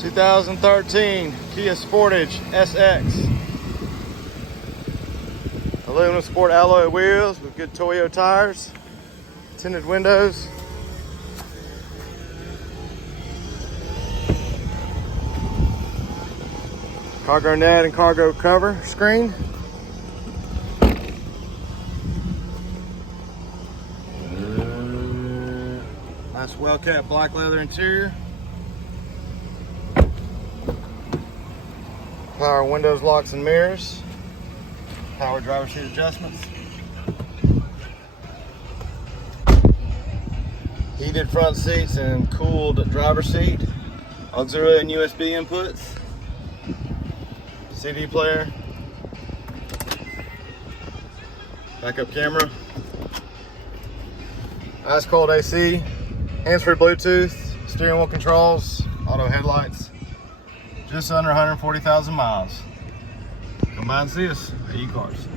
2013 Kia Sportage SX. Aluminum sport alloy wheels with good Toyo tires, tinted windows. Cargo net and cargo cover screen. Nice well-kept black leather interior. Power windows, locks, and mirrors. Power driver seat adjustments. Heated front seats and cooled driver seat. Auxiliary and USB inputs. CD player. Backup camera. Ice cold AC. Hands-free Bluetooth. Steering wheel controls. Auto headlights. Just under 140,000 miles. Come by and see us at eCars.